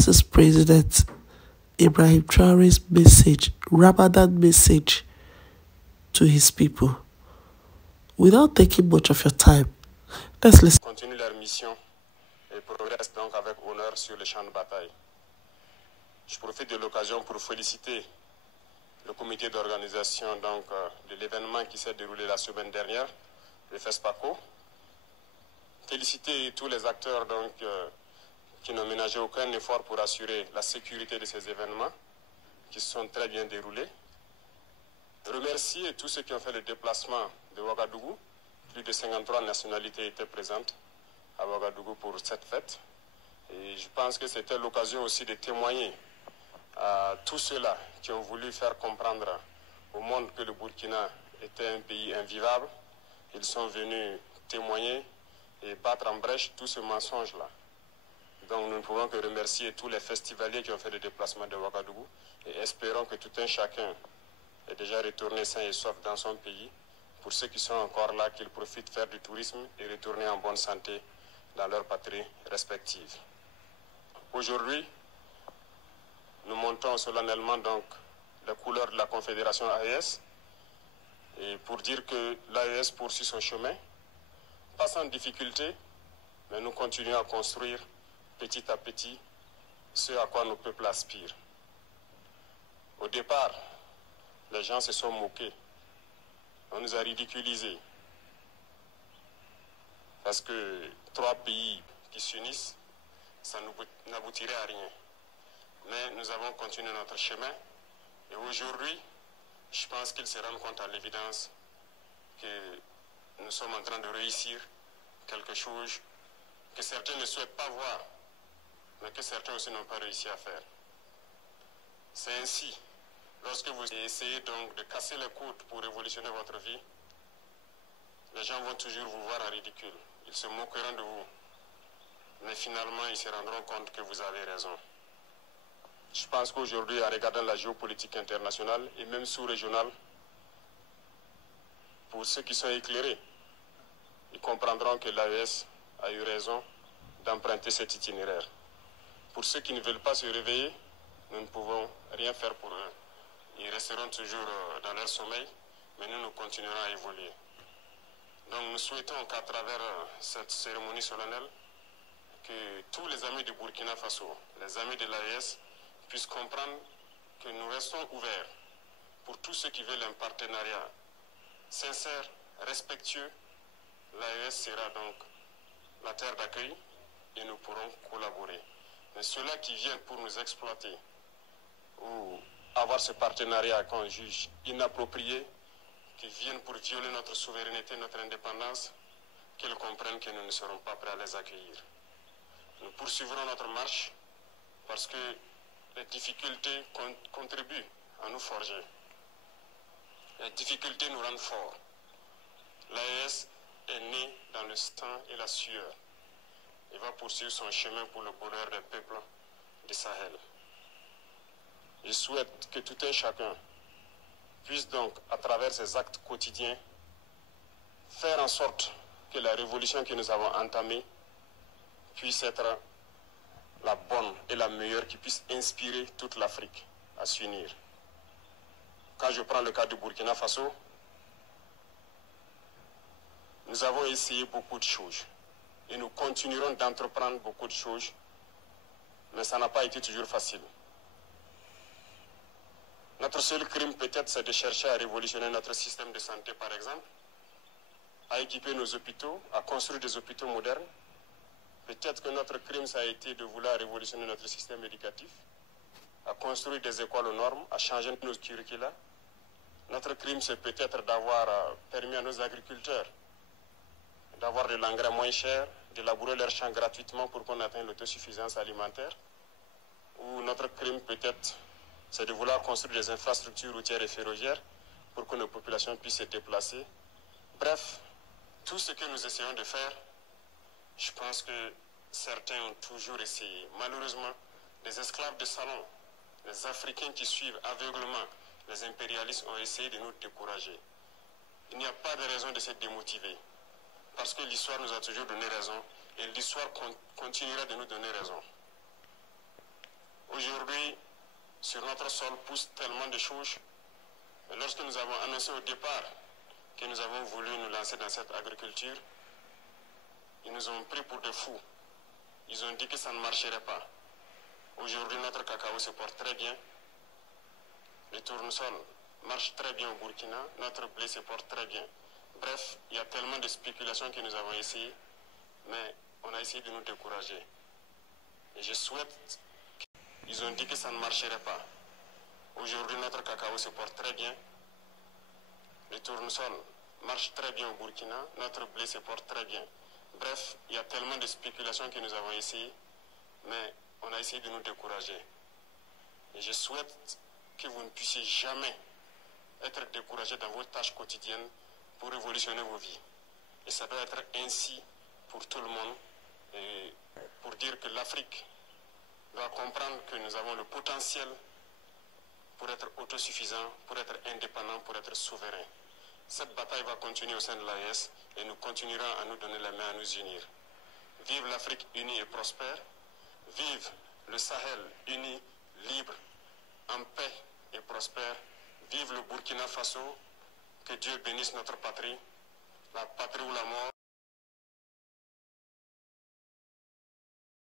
This is President Ibrahim Traore's message, Ramadan message to his people. Without taking much of your time, let's listen. Continue leur mission et progresse donc avec honneur sur le champ de bataille. Je profite de l'occasion pour féliciter le comité d'organisation de l'événement qui s'est déroulé la semaine dernière, le FESPACO. Féliciter tous les acteurs qui n'ont ménagé aucun effort pour assurer la sécurité de ces événements qui se sont très bien déroulés. Remercier tous ceux qui ont fait le déplacement de Ouagadougou. Plus de 53 nationalités étaient présentes à Ouagadougou pour cette fête. Et je pense que c'était l'occasion aussi de témoigner à tous ceux-là qui ont voulu faire comprendre au monde que le Burkina était un pays invivable. Ils sont venus témoigner et battre en brèche tout ce mensonge-là. Donc nous ne pouvons que remercier tous les festivaliers qui ont fait le déplacement de Ouagadougou et espérons que tout un chacun est déjà retourné sain et sauf dans son pays. Pour ceux qui sont encore là, qu'ils profitent de faire du tourisme et retourner en bonne santé dans leur patrie respective. Aujourd'hui, nous montons solennellement donc les couleurs de la Confédération AES et pour dire que l'AES poursuit son chemin, pas sans difficulté, mais nous continuons à construire petit à petit ce à quoi nos peuples aspirent. Au départ, les gens se sont moqués. On nous a ridiculisés. Parce que 3 pays qui s'unissent, ça n'aboutirait à rien. Mais nous avons continué notre chemin. Et aujourd'hui, je pense qu'ils se rendent compte à l'évidence que nous sommes en train de réussir quelque chose que certains ne souhaitent pas voir, mais que certains aussi n'ont pas réussi à faire. C'est ainsi. Lorsque vous essayez donc de casser les côtes pour révolutionner votre vie, les gens vont toujours vous voir en ridicule. Ils se moqueront de vous. Mais finalement, ils se rendront compte que vous avez raison. Je pense qu'aujourd'hui, en regardant la géopolitique internationale et même sous-régionale, pour ceux qui sont éclairés, ils comprendront que l'AES a eu raison d'emprunter cet itinéraire. Pour ceux qui ne veulent pas se réveiller, nous ne pouvons rien faire pour eux. Ils resteront toujours dans leur sommeil, mais nous continuerons à évoluer. Donc nous souhaitons qu'à travers cette cérémonie solennelle, que tous les amis du Burkina Faso, les amis de l'AES, puissent comprendre que nous restons ouverts pour tous ceux qui veulent un partenariat sincère, respectueux. L'AES sera donc la terre d'accueil et nous pourrons collaborer. Mais ceux-là qui viennent pour nous exploiter ou avoir ce partenariat qu'on juge inapproprié, qui viennent pour violer notre souveraineté, notre indépendance, qu'ils comprennent que nous ne serons pas prêts à les accueillir. Nous poursuivrons notre marche parce que les difficultés contribuent à nous forger. Les difficultés nous rendent forts. L'AES est née dans le sang et la sueur. Il va poursuivre son chemin pour le bonheur des peuples du Sahel. Je souhaite que tout un chacun puisse donc, à travers ses actes quotidiens, faire en sorte que la révolution que nous avons entamée puisse être la bonne et la meilleure, qui puisse inspirer toute l'Afrique à s'unir. Quand je prends le cas du Burkina Faso, nous avons essayé beaucoup de choses et nous continuerons d'entreprendre beaucoup de choses, mais ça n'a pas été toujours facile. Notre seul crime peut-être, c'est de chercher à révolutionner notre système de santé, par exemple, à équiper nos hôpitaux, à construire des hôpitaux modernes. Peut-être que notre crime, ça a été de vouloir révolutionner notre système éducatif, à construire des écoles aux normes, à changer nos curricula. Notre crime, c'est peut-être d'avoir permis à nos agriculteurs d'avoir de l'engrais moins cher, de labourer leurs champs gratuitement pour qu'on atteigne l'autosuffisance alimentaire. Ou notre crime, peut-être, c'est de vouloir construire des infrastructures routières et ferroviaires pour que nos populations puissent se déplacer. Bref, tout ce que nous essayons de faire, je pense que certains ont toujours essayé. Malheureusement, les esclaves de salon, les Africains qui suivent aveuglement les impérialistes ont essayé de nous décourager. Il n'y a pas de raison de se démotiver, parce que l'histoire nous a toujours donné raison et l'histoire continuera de nous donner raison. Aujourd'hui, sur notre sol poussent tellement de choses. Et lorsque nous avons annoncé au départ que nous avons voulu nous lancer dans cette agriculture, ils nous ont pris pour des fous. Ils ont dit que ça ne marcherait pas. Aujourd'hui, notre cacao se porte très bien. Le tournesol marche très bien au Burkina. Notre blé se porte très bien. Bref, il y a tellement de spéculations que nous avons essayé, mais on a essayé de nous décourager. Et je souhaite... Ils ont dit que ça ne marcherait pas. Aujourd'hui, notre cacao se porte très bien. Le tournesol marche très bien au Burkina. Notre blé se porte très bien. Bref, il y a tellement de spéculations que nous avons essayé, mais on a essayé de nous décourager. Et je souhaite que vous ne puissiez jamais être découragés dans vos tâches quotidiennes pour révolutionner vos vies. Et ça doit être ainsi pour tout le monde. Et pour dire que l'Afrique doit comprendre que nous avons le potentiel pour être autosuffisant, pour être indépendant, pour être souverain. Cette bataille va continuer au sein de l'AES et nous continuerons à nous donner la main, à nous unir. Vive l'Afrique unie et prospère. Vive le Sahel uni, libre, en paix et prospère. Vive le Burkina Faso. Que Dieu bénisse notre patrie, la patrie ou la mort.